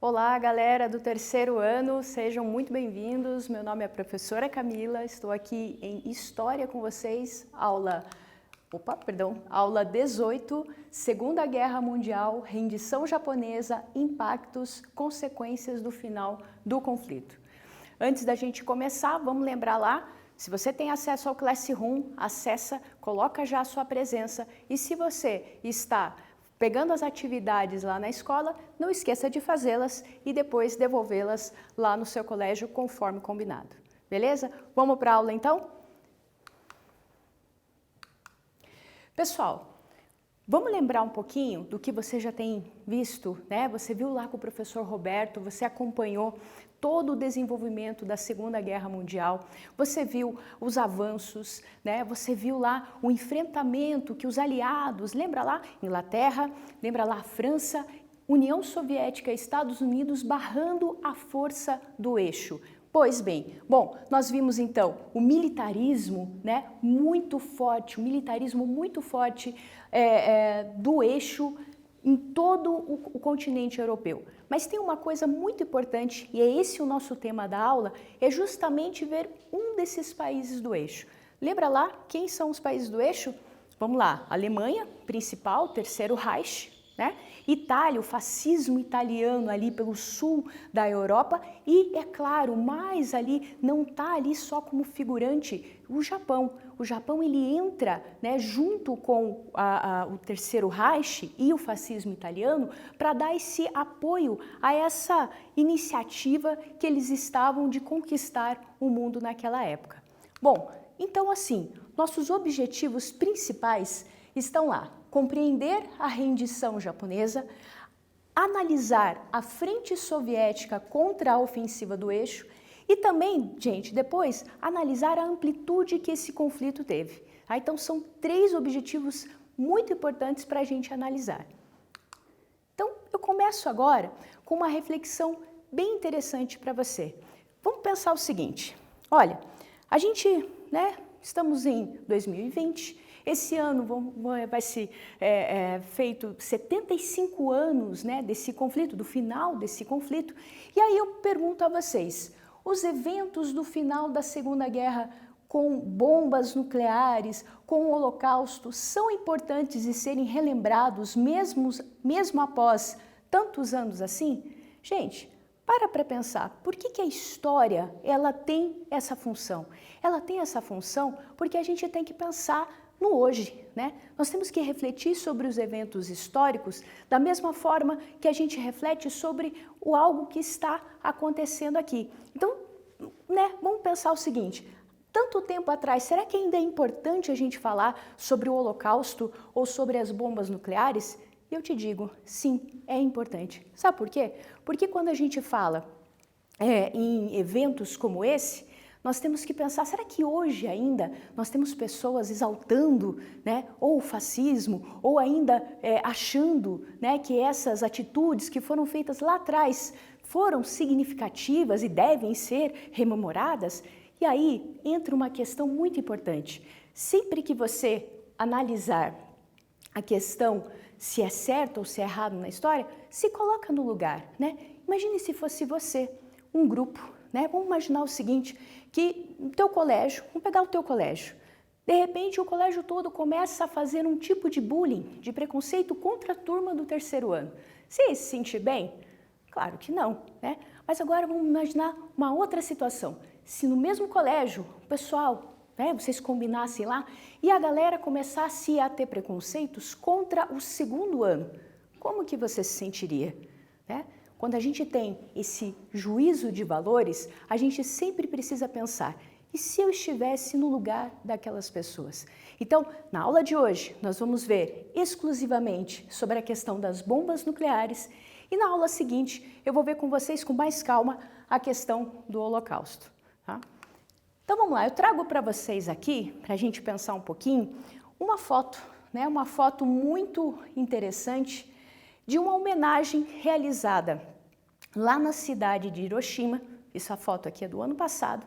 Olá, galera do terceiro ano, sejam muito bem-vindos. Meu nome é a professora Camila, estou aqui em História com vocês, aula 18, Segunda Guerra Mundial, rendição japonesa, impactos, consequências do final do conflito. Antes da gente começar, vamos lembrar lá, se você tem acesso ao Classroom, acessa, coloca já a sua presença e se você está pegando as atividades lá na escola, não esqueça de fazê-las e depois devolvê-las lá no seu colégio conforme combinado. Beleza? Vamos para a aula então? Pessoal, vamos lembrar um pouquinho do que você já tem visto, né? Você viu lá com o professor Roberto, você acompanhou todo o desenvolvimento da Segunda Guerra Mundial, você viu os avanços, né? Você viu lá o enfrentamento que os aliados, lembra lá Inglaterra, lembra lá França, União Soviética e Estados Unidos barrando a força do eixo. Pois bem, nós vimos então o militarismo, né, muito forte, o militarismo muito forte do eixo em todo o continente europeu. Mas tem uma coisa muito importante, e é esse o nosso tema da aula, é justamente ver um desses países do eixo. Lembra lá quem são os países do eixo? Vamos lá, Alemanha, principal, Terceiro Reich, né? Itália, o fascismo italiano ali pelo sul da Europa e, é claro, mais ali, não está ali só como figurante, o Japão. O Japão ele entra, né, junto com o Terceiro Reich e o fascismo italiano para dar esse apoio a essa iniciativa que eles estavam de conquistar o mundo naquela época. Bom, então assim, nossos objetivos principais estão lá. Compreender a rendição japonesa, analisar a frente soviética contra a ofensiva do eixo e também, gente, depois analisar a amplitude que esse conflito teve. Então são 3 objetivos muito importantes para a gente analisar. Então eu começo agora com uma reflexão bem interessante para você. Vamos pensar o seguinte, olha, a gente, né, estamos em 2020, esse ano vai ser feito 75 anos, né, desse conflito, do final desse conflito. E aí eu pergunto a vocês, os eventos do final da Segunda Guerra com bombas nucleares, com o Holocausto, são importantes de serem relembrados mesmo após tantos anos assim? Gente, para pensar, por que a história ela tem essa função? Ela tem essa função porque a gente tem que pensar no hoje, né? Nós temos que refletir sobre os eventos históricos da mesma forma que a gente reflete sobre algo que está acontecendo aqui. Então, né, vamos pensar o seguinte, tanto tempo atrás, será que ainda é importante a gente falar sobre o Holocausto ou sobre as bombas nucleares? E eu te digo, sim, é importante. Sabe por quê? Porque quando a gente fala em eventos como esse, nós temos que pensar, será que hoje ainda nós temos pessoas exaltando, né, ou o fascismo, ou ainda achando, né, que essas atitudes que foram feitas lá atrás foram significativas e devem ser rememoradas? E aí entra uma questão muito importante. Sempre que você analisar a questão se é certo ou se é errado na história, se coloca no lugar, né? Imagine se fosse você, um grupo, né? Vamos imaginar o seguinte, que no teu colégio, vamos pegar o teu colégio, de repente o colégio todo começa a fazer um tipo de bullying, de preconceito contra a turma do terceiro ano. Você ia se sentir bem? Claro que não, né? Mas agora vamos imaginar uma outra situação. Se no mesmo colégio, o pessoal, né, vocês combinassem lá, e a galera começasse a ter preconceitos contra o segundo ano, como que você se sentiria, né? Quando a gente tem esse juízo de valores, a gente sempre precisa pensar, e se eu estivesse no lugar daquelas pessoas? Então, na aula de hoje, nós vamos ver exclusivamente sobre a questão das bombas nucleares e na aula seguinte eu vou ver com vocês com mais calma a questão do Holocausto. Tá? Então vamos lá, eu trago para vocês aqui, para a gente pensar um pouquinho, uma foto, né? Uma foto muito interessante de uma homenagem realizada lá na cidade de Hiroshima, essa foto aqui é do ano passado,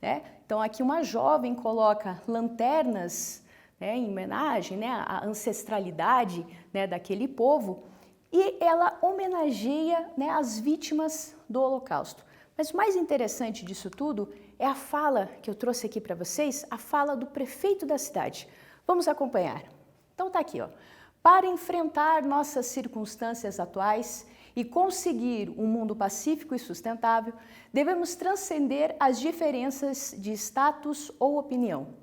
né? Então aqui uma jovem coloca lanternas, né, em homenagem, né, à ancestralidade, né, daquele povo, e ela homenageia, né, as vítimas do Holocausto. Mas o mais interessante disso tudo é a fala que eu trouxe aqui para vocês, a fala do prefeito da cidade. Vamos acompanhar. Então tá aqui, ó. Para enfrentar nossas circunstâncias atuais e conseguir um mundo pacífico e sustentável, devemos transcender as diferenças de status ou opinião.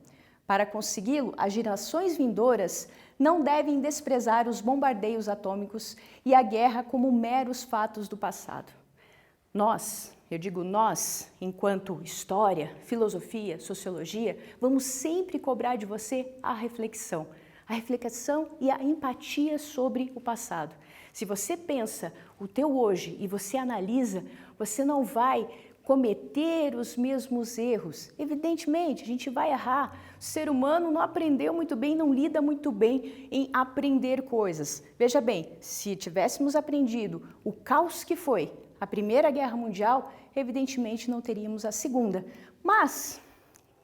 Para consegui-lo, as gerações vindouras não devem desprezar os bombardeios atômicos e a guerra como meros fatos do passado. Nós, eu digo nós, enquanto história, filosofia, sociologia, vamos sempre cobrar de você a reflexão e a empatia sobre o passado. Se você pensa o teu hoje e você analisa, você não vai cometer os mesmos erros. Evidentemente, a gente vai errar. O ser humano não aprendeu muito bem, não lida muito bem em aprender coisas. Veja bem, se tivéssemos aprendido o caos que foi a Primeira Guerra Mundial, evidentemente não teríamos a Segunda. Mas,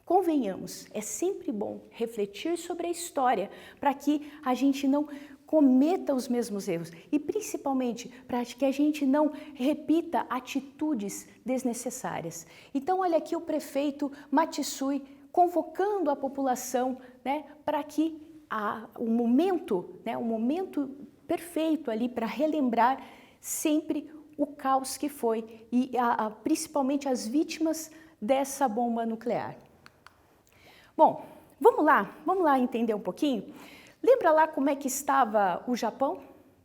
convenhamos, é sempre bom refletir sobre a história para que a gente não cometa os mesmos erros e principalmente para que a gente não repita atitudes desnecessárias. Então olha aqui o prefeito Matsui convocando a população, né, para que o momento perfeito ali para relembrar sempre o caos que foi e principalmente as vítimas dessa bomba nuclear. Bom, vamos lá entender um pouquinho. Lembra lá como é que estava o Japão,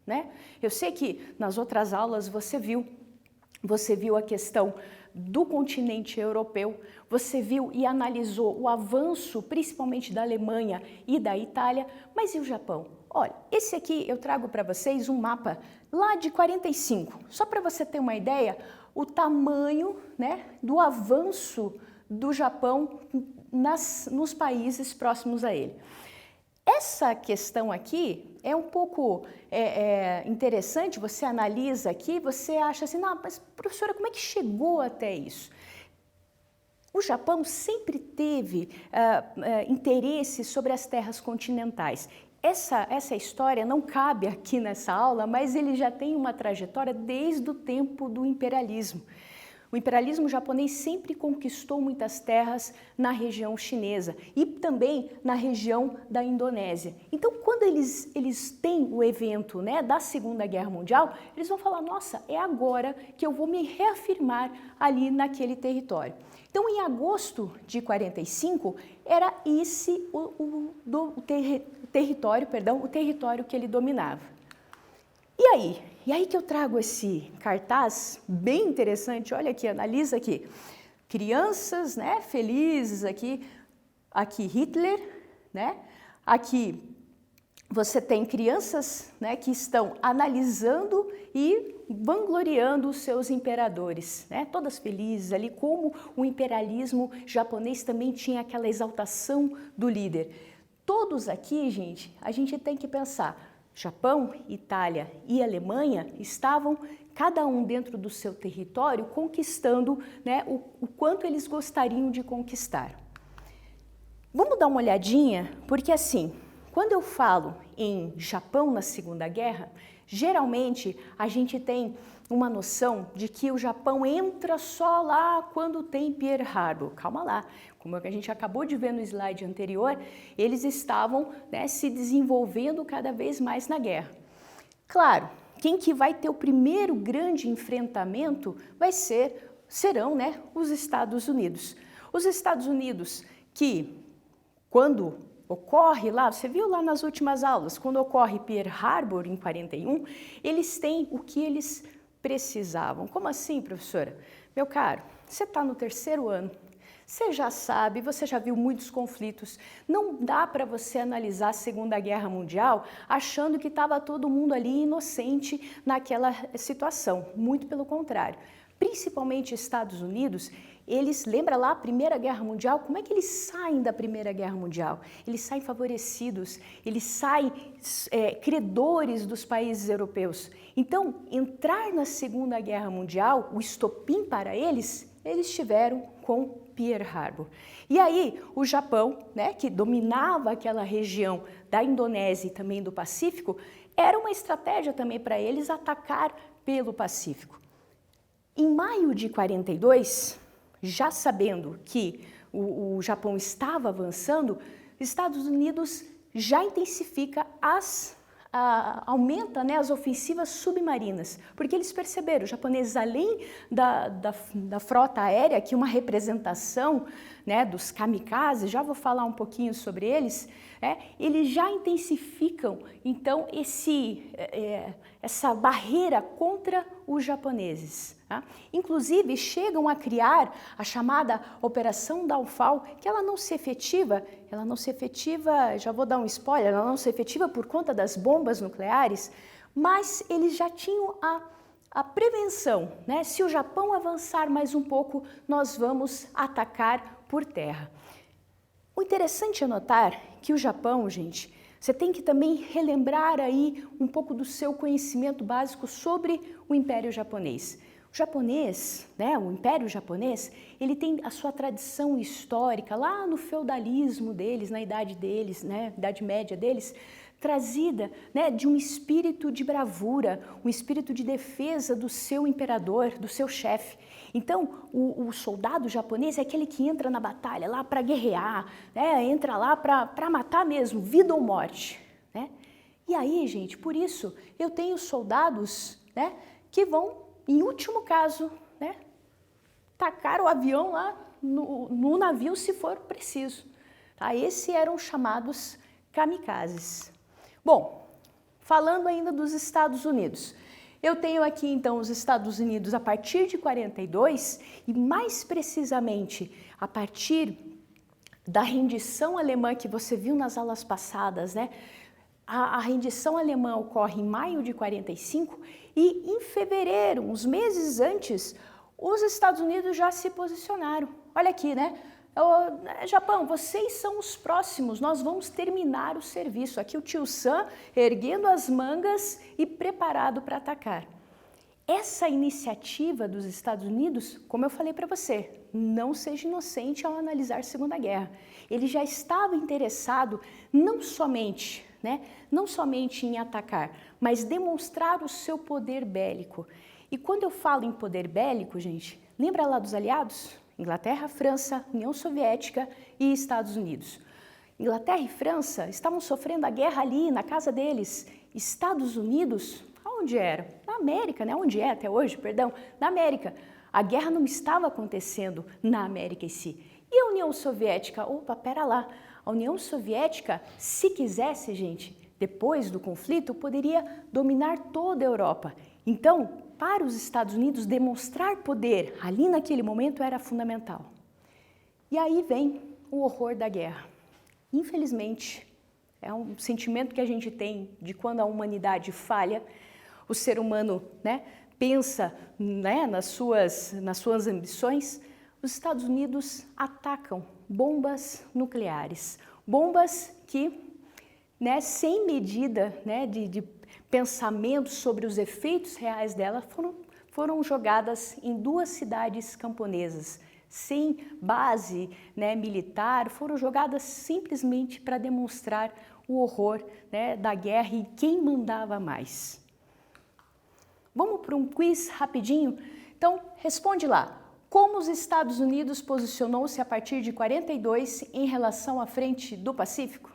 né? Eu sei que nas outras aulas você viu a questão do continente europeu, você viu e analisou o avanço, principalmente da Alemanha e da Itália, mas e o Japão? Olha, esse aqui eu trago para vocês um mapa lá de 45, só para você ter uma ideia, o tamanho, né, do avanço do Japão nos países próximos a ele. Essa questão aqui é um pouco interessante, você analisa aqui, você acha assim, não, mas professora, como é que chegou até isso? O Japão sempre teve interesse sobre as terras continentais. Essa história não cabe aqui nessa aula, mas ele já tem uma trajetória desde o tempo do imperialismo. O imperialismo japonês sempre conquistou muitas terras na região chinesa e também na região da Indonésia. Então, quando eles têm o evento, né, da Segunda Guerra Mundial, eles vão falar, nossa, é agora que eu vou me reafirmar ali naquele território. Então, em agosto de 45, era esse o território que ele dominava. E aí que eu trago esse cartaz bem interessante, olha aqui, analisa aqui. Crianças, né, felizes aqui Hitler, né? Aqui você tem crianças, né, que estão analisando e vangloriando os seus imperadores, né? Todas felizes ali, como o imperialismo japonês também tinha aquela exaltação do líder. Todos aqui, gente, a gente tem que pensar, Japão, Itália e Alemanha estavam, cada um dentro do seu território, conquistando, né, o quanto eles gostariam de conquistar. Vamos dar uma olhadinha, porque assim, quando eu falo em Japão na Segunda Guerra, geralmente a gente tem uma noção de que o Japão entra só lá quando tem Pearl Harbor. Calma lá, como a gente acabou de ver no slide anterior, eles estavam, né, se desenvolvendo cada vez mais na guerra. Claro, quem que vai ter o primeiro grande enfrentamento serão, né, os Estados Unidos. Os Estados Unidos que, quando ocorre lá, você viu lá nas últimas aulas, quando ocorre Pearl Harbor em 41, eles têm o que eles precisavam. Como assim, professora? Meu caro, você está no terceiro ano, você já sabe, você já viu muitos conflitos, não dá para você analisar a Segunda Guerra Mundial achando que estava todo mundo ali inocente naquela situação, muito pelo contrário. Principalmente Estados Unidos, eles, lembra lá a Primeira Guerra Mundial, como é que eles saem da Primeira Guerra Mundial? Eles saem favorecidos, eles saem credores dos países europeus. Então, entrar na Segunda Guerra Mundial, o estopim para eles tiveram com Pearl Harbor. E aí, o Japão, né, que dominava aquela região da Indonésia e também do Pacífico, era uma estratégia também para eles atacar pelo Pacífico. Em maio de 42, já sabendo que o Japão estava avançando, Estados Unidos já intensifica aumenta, né, as ofensivas submarinas, porque eles perceberam, os japoneses, além da frota aérea, que uma representação, né, dos kamikazes, já vou falar um pouquinho sobre eles, eles já intensificam, então, essa barreira contra os japoneses. Tá? Inclusive, chegam a criar a chamada Operação Downfall, que ela não se efetiva, já vou dar um spoiler, ela não se efetiva por conta das bombas nucleares, mas eles já tinham a prevenção, né? Se o Japão avançar mais um pouco, nós vamos atacar por terra. O interessante é notar que o Japão, gente, você tem que também relembrar aí um pouco do seu conhecimento básico sobre o Império Japonês. O japonês, né, o Império Japonês, ele tem a sua tradição histórica lá no feudalismo deles, na idade deles, né, Idade Média deles, trazida, né, de um espírito de bravura, um espírito de defesa do seu imperador, do seu chefe. Então, o soldado japonês é aquele que entra na batalha lá para guerrear, né, entra lá para matar mesmo, vida ou morte. Né? E aí, gente, por isso eu tenho soldados, né, que vão, em último caso, né, tacar o avião lá no navio se for preciso. Tá? Esses eram chamados kamikazes. Bom, falando ainda dos Estados Unidos, eu tenho aqui então os Estados Unidos a partir de 42 e mais precisamente a partir da rendição alemã que você viu nas aulas passadas, né? A rendição alemã ocorre em maio de 45 e em fevereiro, uns meses antes, os Estados Unidos já se posicionaram. Olha aqui, né? Japão, vocês são os próximos, nós vamos terminar o serviço. Aqui o tio Sam erguendo as mangas e preparado para atacar. Essa iniciativa dos Estados Unidos, como eu falei para você, não seja inocente ao analisar a Segunda Guerra. Ele já estava interessado não somente em atacar, mas demonstrar o seu poder bélico. E quando eu falo em poder bélico, gente, lembra lá dos aliados? Inglaterra, França, União Soviética e Estados Unidos. Inglaterra e França estavam sofrendo a guerra ali, na casa deles. Estados Unidos, aonde era? Na América, né? Onde é até hoje, perdão, na América. A guerra não estava acontecendo na América em si. E a União Soviética? Opa, pera lá. A União Soviética, se quisesse, gente, depois do conflito, poderia dominar toda a Europa. Então, para os Estados Unidos, demonstrar poder ali naquele momento era fundamental. E aí vem o horror da guerra. Infelizmente, é um sentimento que a gente tem de quando a humanidade falha, o ser humano, né, pensa, né, nas suas ambições. Os Estados Unidos atacam bombas nucleares, bombas que, né, sem medida, né, de pensamentos sobre os efeitos reais dela, foram jogadas em 2 cidades camponesas, sem base, né, militar, foram jogadas simplesmente para demonstrar o horror, né, da guerra e quem mandava mais. Vamos para um quiz rapidinho? Então, responde lá. Como os Estados Unidos posicionou-se a partir de 42 em relação à frente do Pacífico?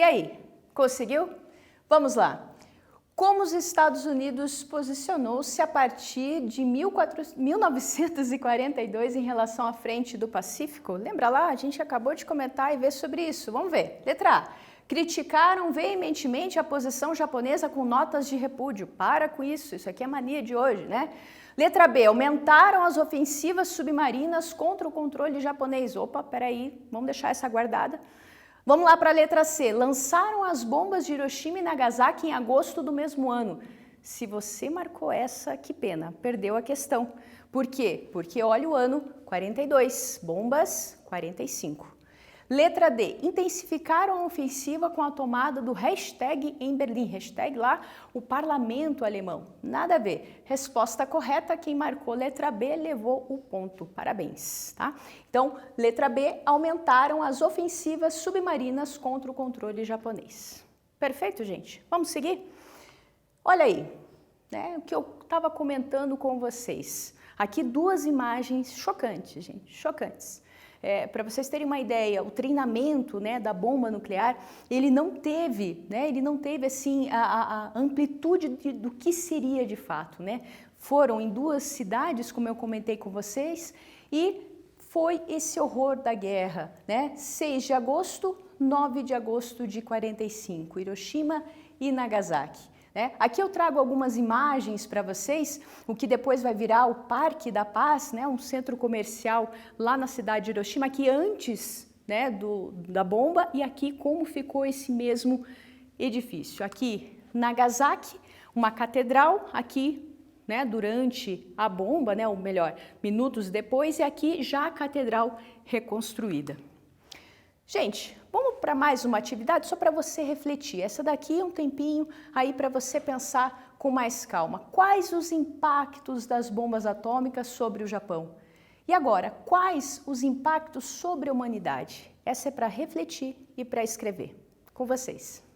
E aí, conseguiu? Vamos lá. Como os Estados Unidos posicionou-se a partir de 1942 em relação à frente do Pacífico? Lembra lá? A gente acabou de comentar e ver sobre isso. Vamos ver. Letra A. Criticaram veementemente a posição japonesa com notas de repúdio. Para com isso aqui é mania de hoje, né? Letra B. Aumentaram as ofensivas submarinas contra o controle japonês. Opa, peraí, vamos deixar essa guardada. Vamos lá para a letra C. Lançaram as bombas de Hiroshima e Nagasaki em agosto do mesmo ano. Se você marcou essa, que pena, perdeu a questão. Por quê? Porque olha o ano 42, bombas 45. Letra D. Intensificaram a ofensiva com a tomada do hashtag em Berlim. Hashtag lá, o parlamento alemão. Nada a ver. Resposta correta, quem marcou letra B levou o ponto. Parabéns, tá? Então, letra B, aumentaram as ofensivas submarinas contra o controle japonês. Perfeito, gente? Vamos seguir? Olha aí, né, o que eu estava comentando com vocês. Aqui duas imagens chocantes, gente, chocantes. Para vocês terem uma ideia, o treinamento, né, da bomba nuclear, ele não teve assim a amplitude do que seria de fato, né? Foram em duas cidades, como eu comentei com vocês, e foi esse horror da guerra, né? 6 de agosto, 9 de agosto de 45, Hiroshima e Nagasaki. Aqui eu trago algumas imagens para vocês, o que depois vai virar o Parque da Paz, né, um centro comercial lá na cidade de Hiroshima, aqui antes, né, da bomba, e aqui como ficou esse mesmo edifício. Aqui Nagasaki, uma catedral, aqui, né, durante a bomba, né, ou melhor, minutos depois, e aqui já a catedral reconstruída. Gente, vamos para mais uma atividade só para você refletir. Essa daqui é um tempinho aí para você pensar com mais calma. Quais os impactos das bombas atômicas sobre o Japão? E agora, quais os impactos sobre a humanidade? Essa é para refletir e para escrever. Com vocês.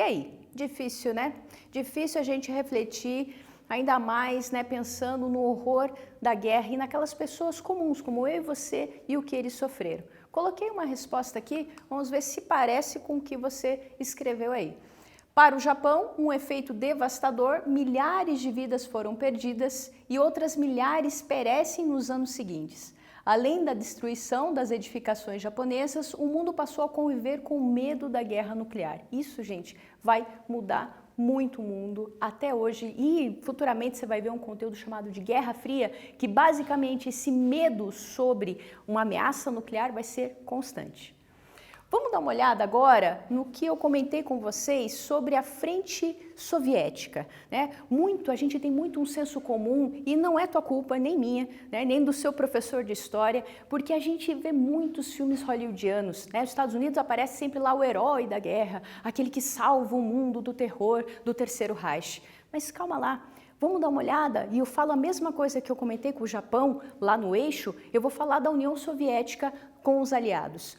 E aí? Difícil, né? Difícil a gente refletir ainda mais, né, pensando no horror da guerra e naquelas pessoas comuns, como eu e você, e o que eles sofreram. Coloquei uma resposta aqui, vamos ver se parece com o que você escreveu aí. Para o Japão, um efeito devastador, milhares de vidas foram perdidas e outras milhares perecem nos anos seguintes. Além da destruição das edificações japonesas, o mundo passou a conviver com o medo da guerra nuclear. Isso, gente, vai mudar muito o mundo até hoje e futuramente você vai ver um conteúdo chamado de Guerra Fria, que basicamente esse medo sobre uma ameaça nuclear vai ser constante. Vamos dar uma olhada agora no que eu comentei com vocês sobre a frente soviética, né? A gente tem muito um senso comum e não é tua culpa, nem minha, né? Nem do seu professor de história, porque a gente vê muitos filmes hollywoodianos, né? Nos Estados Unidos aparece sempre lá o herói da guerra, aquele que salva o mundo do terror do Terceiro Reich. Mas calma lá. Vamos dar uma olhada, e eu falo a mesma coisa que eu comentei com o Japão, lá no eixo, eu vou falar da União Soviética com os aliados.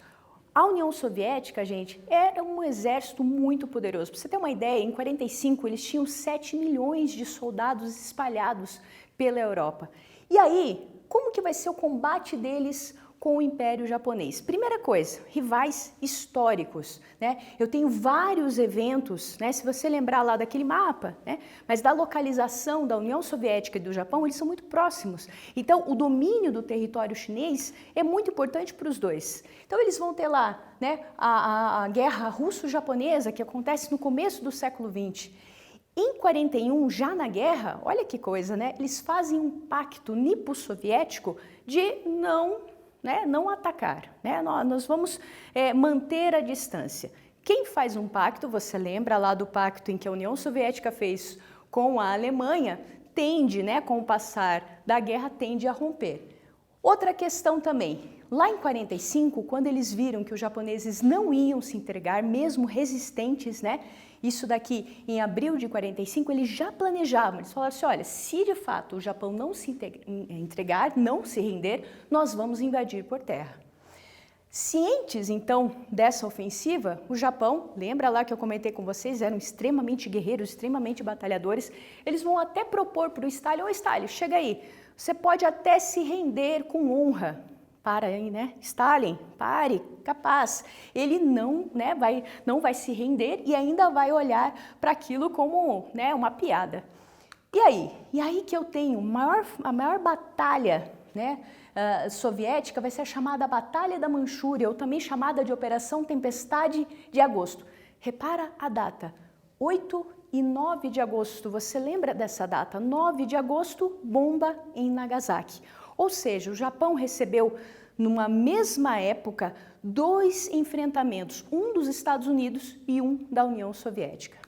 A União Soviética, gente, era um exército muito poderoso. Para você ter uma ideia, em 45 eles tinham 7 milhões de soldados espalhados pela Europa. E aí, como que vai ser o combate deles com o Império Japonês? Primeira coisa, rivais históricos, né? Eu tenho vários eventos, né? Se você lembrar lá daquele mapa, né? Mas da localização da União Soviética e do Japão, eles são muito próximos. Então, o domínio do território chinês é muito importante para os dois. Então, eles vão ter lá, né? A guerra russo-japonesa, que acontece no começo do século XX. Em 41, já na guerra, olha que coisa, né? Eles fazem um pacto nipo-soviético de não atacar, né? Nós vamos manter a distância. Quem faz um pacto, você lembra lá do pacto em que a União Soviética fez com a Alemanha, tende, né, com o passar da guerra, tende a romper. Outra questão também, lá em 45, quando eles viram que os japoneses não iam se entregar, mesmo resistentes, né? Isso daqui em abril de 45, eles já planejavam, eles falaram assim, olha, se de fato o Japão não se entregar, não se render, nós vamos invadir por terra. Cientes, então, dessa ofensiva, o Japão, lembra lá que eu comentei com vocês, eram extremamente guerreiros, extremamente batalhadores, eles vão até propor para o Stalin, ô Stalin, chega aí, você pode até se render com honra. Para aí, né? Stalin, pare, capaz. Ele não vai se render e ainda vai olhar para aquilo como, né, uma piada. E aí que eu tenho a maior batalha, né, soviética vai ser a chamada Batalha da Manchúria, ou também chamada de Operação Tempestade de Agosto. Repara a data, 8 e 9 de agosto, você lembra dessa data? 9 de agosto, bomba em Nagasaki. Ou seja, o Japão recebeu, numa mesma época, 2 enfrentamentos, um dos Estados Unidos e um da União Soviética.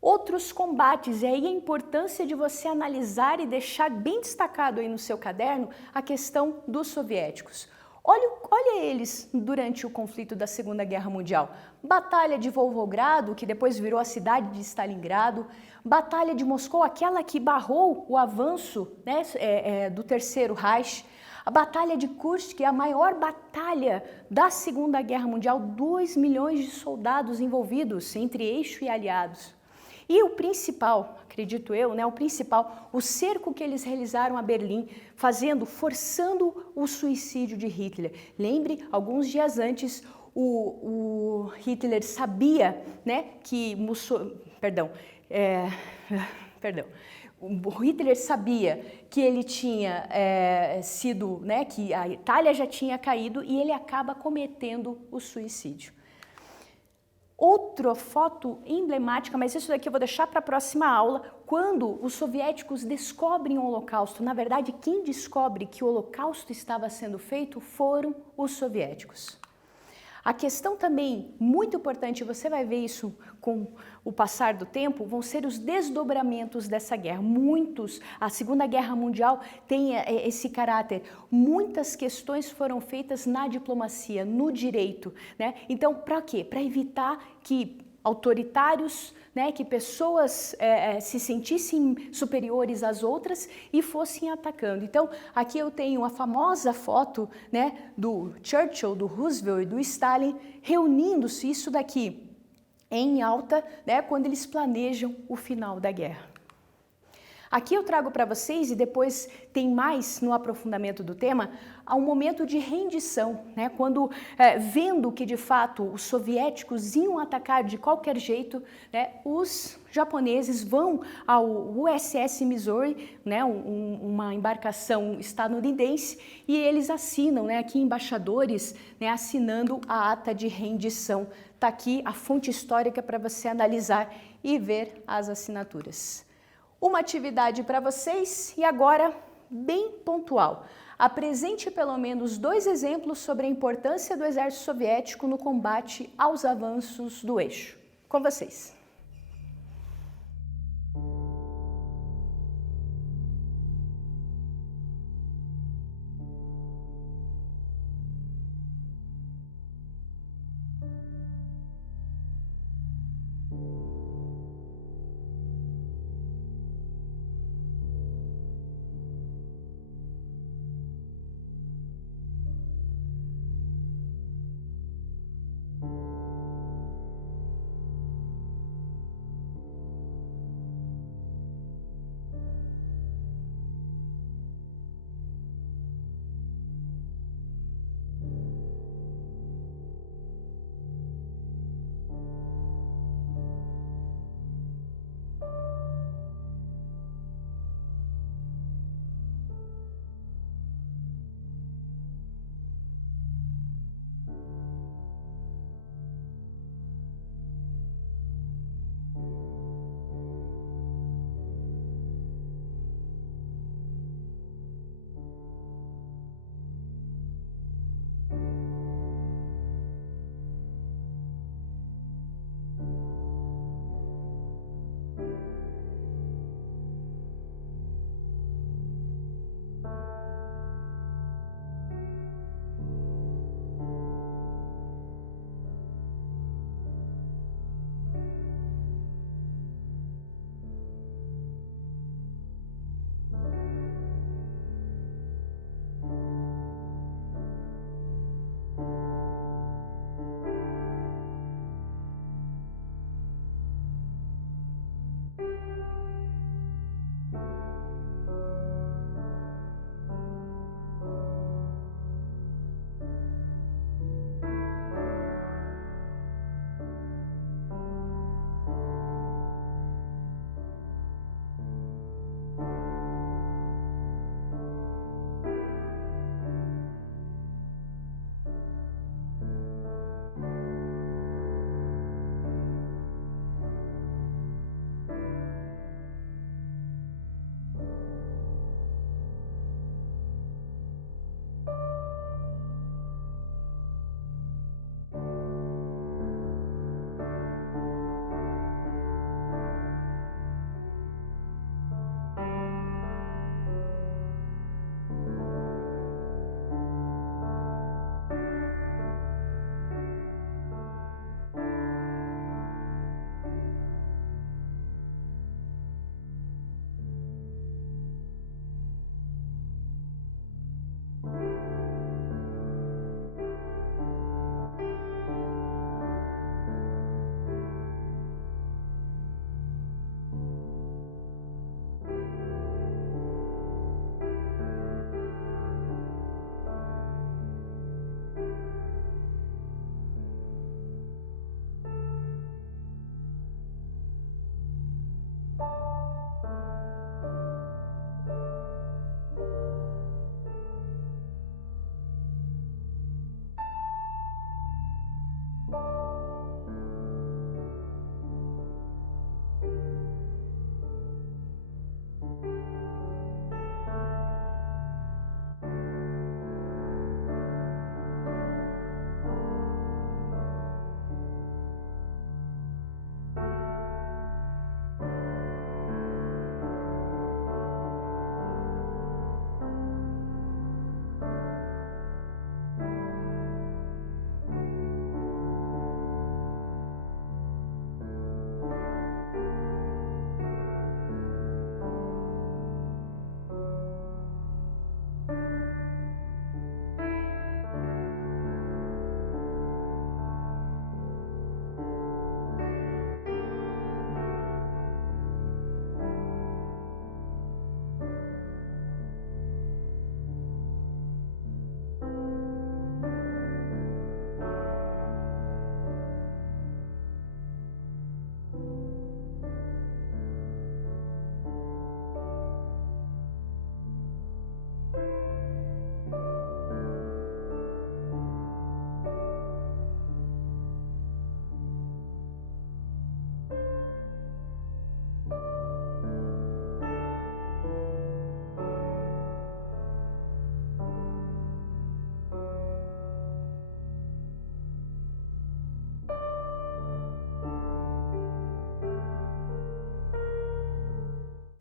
Outros combates, e aí a importância de você analisar e deixar bem destacado aí no seu caderno a questão dos soviéticos. Olha eles durante o conflito da Segunda Guerra Mundial. Batalha de Volgogrado, que depois virou a cidade de Stalingrado. Batalha de Moscou, aquela que barrou o avanço, né, do Terceiro Reich. A Batalha de Kursk, que é a maior batalha da Segunda Guerra Mundial. 2 milhões de soldados envolvidos entre eixo e aliados. E o principal, acredito eu, né, o cerco que eles realizaram a Berlim, forçando o suicídio de Hitler. Lembre, alguns dias antes, o Hitler sabia, né, que o Hitler sabia que ele tinha que a Itália já tinha caído e ele acaba cometendo o suicídio. Outra foto emblemática, mas isso daqui eu vou deixar para a próxima aula, quando os soviéticos descobrem o Holocausto. Na verdade, quem descobre que o Holocausto estava sendo feito foram os soviéticos. A questão também muito importante, você vai ver isso com o passar do tempo, vão ser os desdobramentos dessa guerra. A Segunda Guerra Mundial tem esse caráter. Muitas questões foram feitas na diplomacia, no direito, né? Então, para quê? Para evitar que autoritários, né, que pessoas se sentissem superiores às outras e fossem atacando. Então, aqui eu tenho a famosa foto, né, do Churchill, do Roosevelt e do Stalin reunindo-se, isso daqui em alta, né, quando eles planejam o final da guerra. Aqui eu trago para vocês, e depois tem mais no aprofundamento do tema, há um momento de rendição, né? Quando, vendo que de fato os soviéticos iam atacar de qualquer jeito, né, os japoneses vão ao USS Missouri, né, uma embarcação estadunidense, e eles assinam, né, aqui embaixadores, né, assinando a ata de rendição. Está aqui a fonte histórica para você analisar e ver as assinaturas. Uma atividade para vocês e agora bem pontual. Apresente pelo menos 2 exemplos sobre a importância do exército soviético no combate aos avanços do eixo. Com vocês.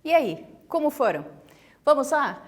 E aí, como foram? Vamos lá?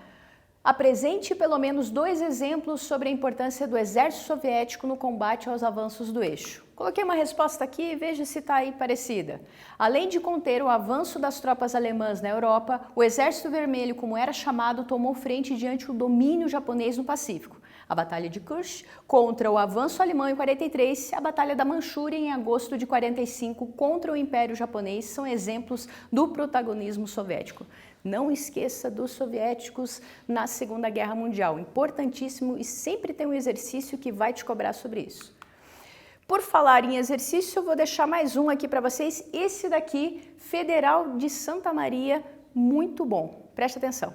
Apresente pelo menos 2 exemplos sobre a importância do exército soviético no combate aos avanços do eixo. Coloquei uma resposta aqui e veja se está aí parecida. Além de conter o avanço das tropas alemãs na Europa, o Exército Vermelho, como era chamado, tomou frente diante do domínio japonês no Pacífico. A Batalha de Kursk contra o avanço alemão em 43 e a Batalha da Manchúria em agosto de 45 contra o Império Japonês são exemplos do protagonismo soviético. Não esqueça dos soviéticos na Segunda Guerra Mundial, importantíssimo, e sempre tem um exercício que vai te cobrar sobre isso. Por falar em exercício, eu vou deixar mais um aqui para vocês, esse daqui, Federal de Santa Maria, muito bom. Preste atenção.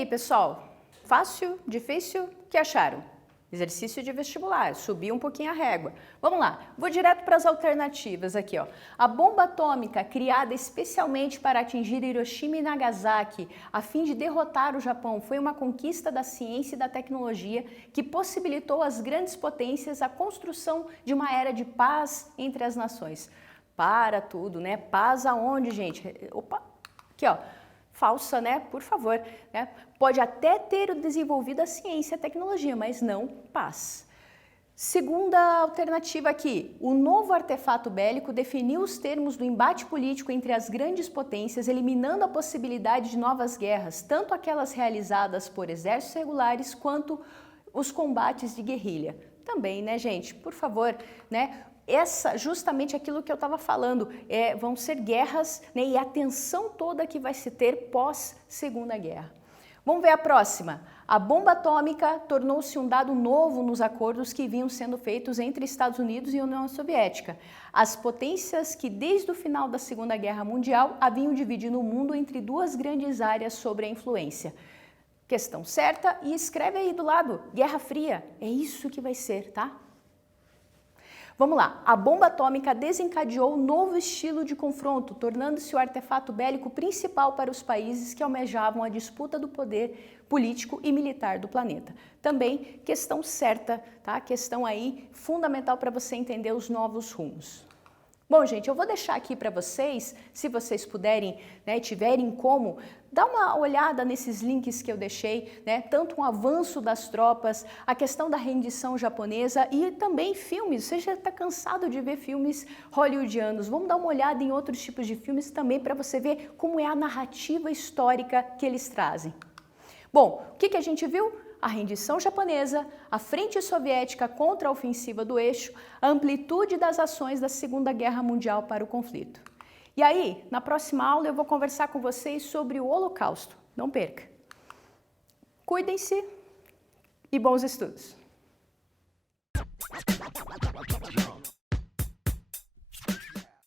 aí, pessoal? Fácil? Difícil? O que acharam? Exercício de vestibular, subir um pouquinho a régua. Vamos lá, vou direto para as alternativas aqui, ó. A bomba atômica, criada especialmente para atingir Hiroshima e Nagasaki, a fim de derrotar o Japão, foi uma conquista da ciência e da tecnologia que possibilitou às grandes potências a construção de uma era de paz entre as nações. Para tudo, né? Paz aonde, gente? Opa, aqui, ó. Falsa, né? Por favor, né? Pode até ter desenvolvido a ciência e a tecnologia, mas não paz. Segunda alternativa aqui, o novo artefato bélico definiu os termos do embate político entre as grandes potências, eliminando a possibilidade de novas guerras, tanto aquelas realizadas por exércitos regulares quanto os combates de guerrilha. Também, né, gente? Por favor, né? Justamente aquilo que eu estava falando, vão ser guerras, né, e a tensão toda que vai se ter pós-Segunda Guerra. Vamos ver a próxima. A bomba atômica tornou-se um dado novo nos acordos que vinham sendo feitos entre Estados Unidos e União Soviética. As potências que desde o final da Segunda Guerra Mundial haviam dividido o mundo entre duas grandes áreas sobre a influência. Questão certa e escreve aí do lado, Guerra Fria. É isso que vai ser, tá? Vamos lá, a bomba atômica desencadeou um novo estilo de confronto, tornando-se o artefato bélico principal para os países que almejavam a disputa do poder político e militar do planeta. Também questão certa, tá? Questão aí fundamental para você entender os novos rumos. Bom, gente, eu vou deixar aqui para vocês, se vocês puderem, né, tiverem como, dá uma olhada nesses links que eu deixei, né, tanto um avanço das tropas, a questão da rendição japonesa e também filmes. Você já está cansado de ver filmes hollywoodianos, vamos dar uma olhada em outros tipos de filmes também para você ver como é a narrativa histórica que eles trazem. Bom, o que a gente viu? A rendição japonesa, a frente soviética contra a ofensiva do eixo, a amplitude das ações da Segunda Guerra Mundial para o conflito. E aí, na próxima aula eu vou conversar com vocês sobre o Holocausto. Não perca! Cuidem-se e bons estudos!